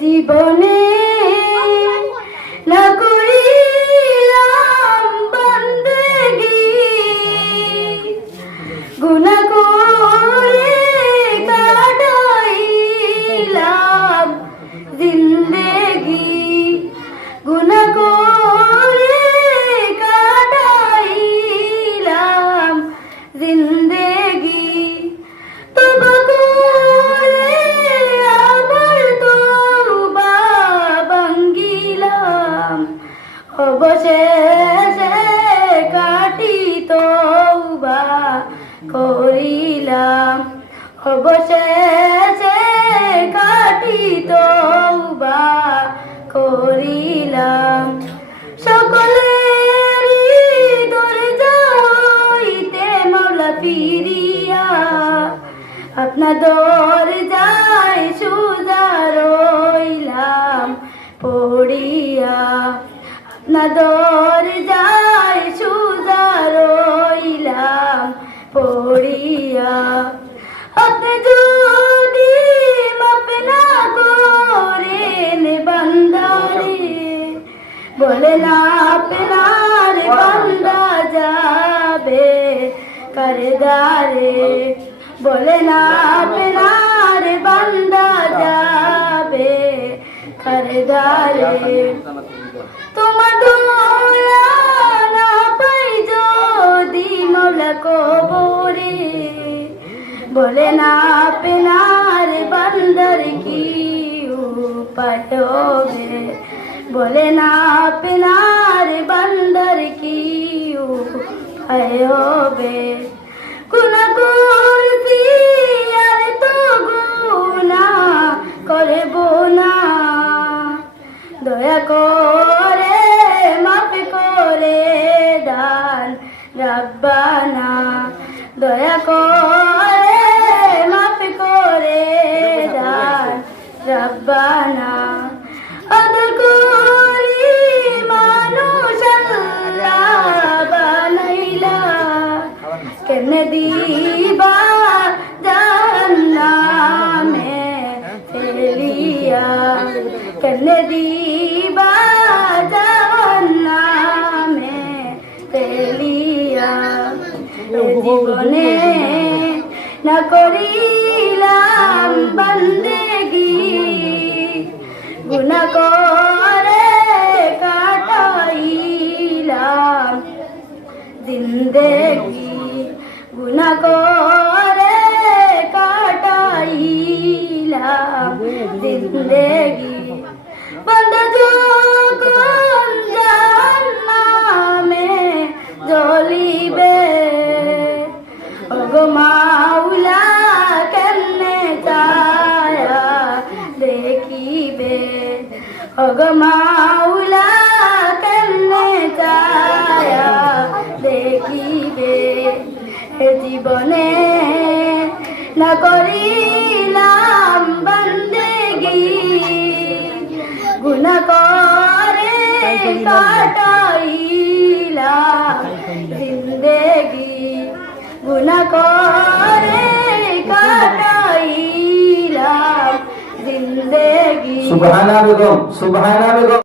জীবনে না। অবশেষে কাটি তৌবা করিলাম। অবশেষে কাটি তৌবা করিলাম। সকলের দরজা হইতে মাওলা ফিরিয়া, আপনার দরজায় রইলাম পড়িয়া। আপনার দরজায় সুজা রইলাম পড়িয়া। আপনি যদি মাপ না করেন বান্দারে, বলে না আপনার বান্দা যাবে করদারে বলে না আপনার বান্দা যাবে। করদারে তোমার দোয়া না পাই যদি মৌলা কবরে। বলে না আপনার বান্দার কি উপায় হবে? বলে না আপনার বান্দার কি উপায় হবে? দয়া করে মাফ করে দান রব্বানা দয়া করে মাফ করে দান রব্বানা কেমনে দিবা ফেলিয়া কেমনে দিবা জান্নামে ফেলিয়া এ জীবনে না করিলাম বন্দেগি গুনা করে কাটাইলাম জিন্দেগি গুনা করে জিন্দেগি বন্ধ যখন জাহান্নামে জ্বলিবে ওগো মাওলা কেমনে ছায়া দেখিবে ওগো মাওলা কেমনে ছায়া দেখিবে জীবনে না করিলাম বন্দেগি গুনা করে কাটাইলাম জিন্দেগি। গুনা করে কাটাইলাম জিন্দেগি। সুবহানা বেগম সুবহানা বেগম